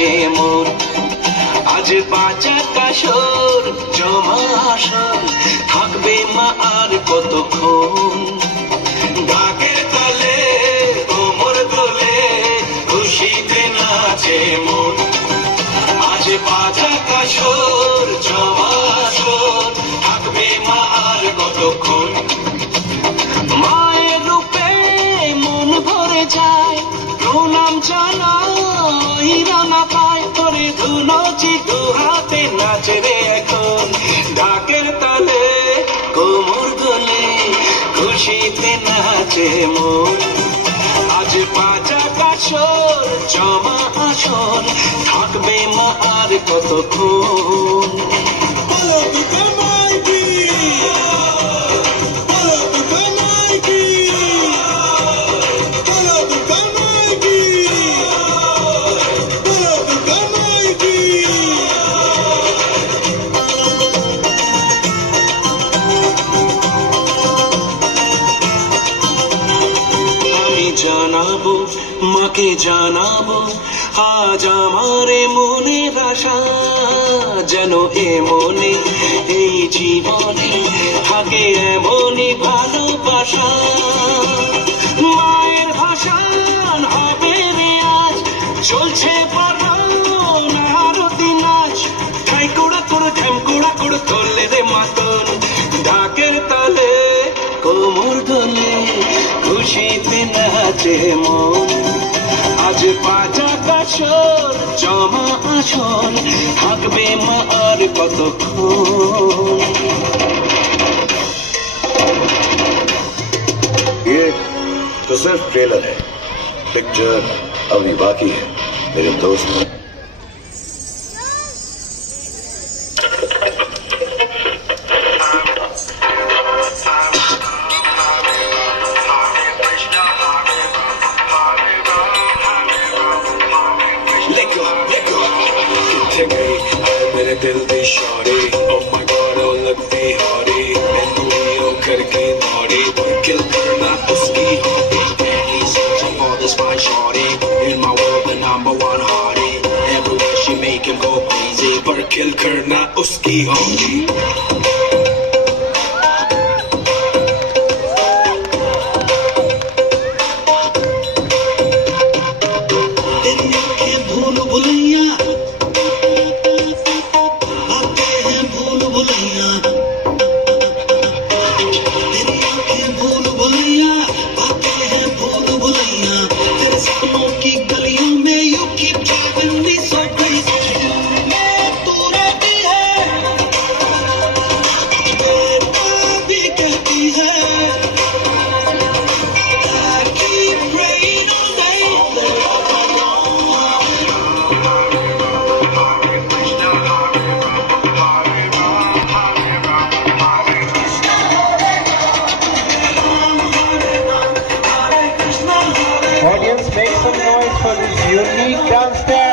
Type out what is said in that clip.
নাচে মন আজ বাঁচা কাশর জমা আসর থাকবে মা আর কতক্ষণ ঢাকের তালে কোমর দোলে খুশিতে নাচে মন আজ বাঁচা কাশর জমা আসর থাকবে মা আর কতক্ষণ মায়ের রূপে মন ভরে যায় প্রণাম জানাই রানা পায় করে ধুলোচি দু হাতে নাচে রে এখন ঢাকের তালে কোমর দোলে খুশিতে নাচে মন আজ বাজা কাশর জমা আসর থাকবে মা আর কতক্ষণ জানাবো মাকে জানাবো আজ আমারে মনের আশা যেন এমনি এই জীবনে থাকে এমনই ভালোবাসা মায়ের ভাষণ হবে রে আজ চলছে বরণ আরতি নাচ ঠাই কোড়া কোড়া ঝ্যাম কোড়া কোড় তোলে রে মাতন ঢাকের তালে কোমর দোলে খুশিতে নাচে মন আজ বাজা কাশর জমা আসর থাকবে মা আর কতক্ষণ ये तो सिर्फ ट्रेलर है पिक्चर अभी बाकी है मेरे दोस्त मेरे दिल दी sorry oh my god oh लगती हॉरी मैनू करके नॉरी पर किल करना उसकी hobby Barely searching for this fine shorty in my world the number one hottie everywhere she make him go crazy पर किल करना उसकी hobby Audience, make some noise for this unique dance style.